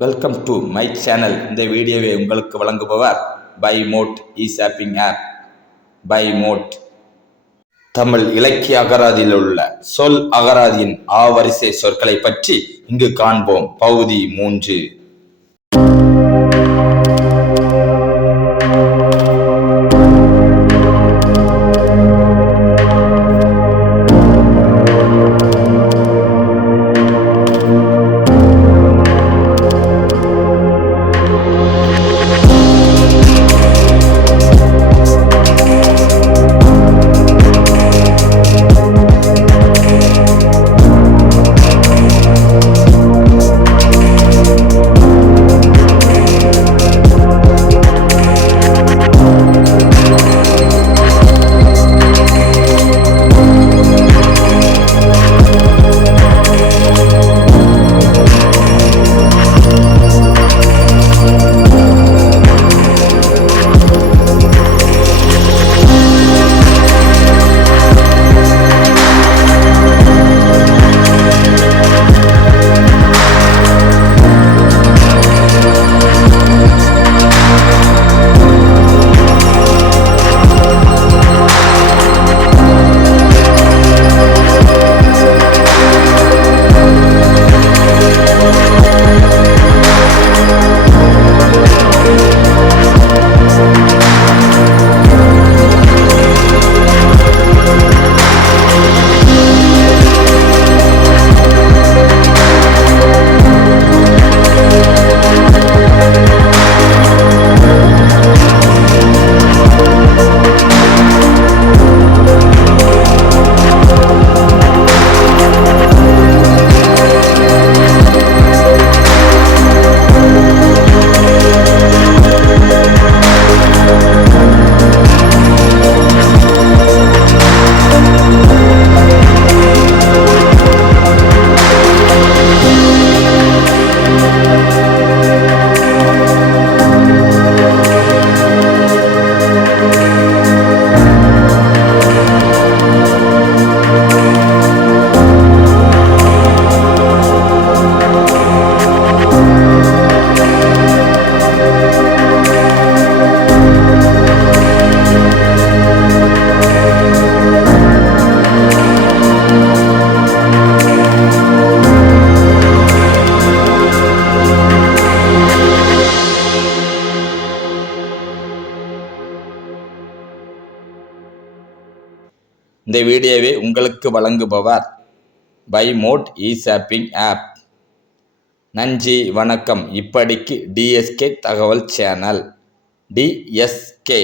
Welcome to my channel இந்த வீடியோவை உங்களுக்கு வழங்குபவர் by mode e shopping app by mode Tamil இலக்கிய அகராதியில் உள்ள சொல் அகராதியின் ஆவரிசை சொற்களை பற்றி இங்கு காண்போம். பகுதி மூன்று. இந்த வீடியோவை உங்களுக்கு வழங்குபவர் by mode e shopping app. நன்றி வணக்கம். இப்படிக்கு டிஎஸ்கே தகவல் சேனல். டிஎஸ்கே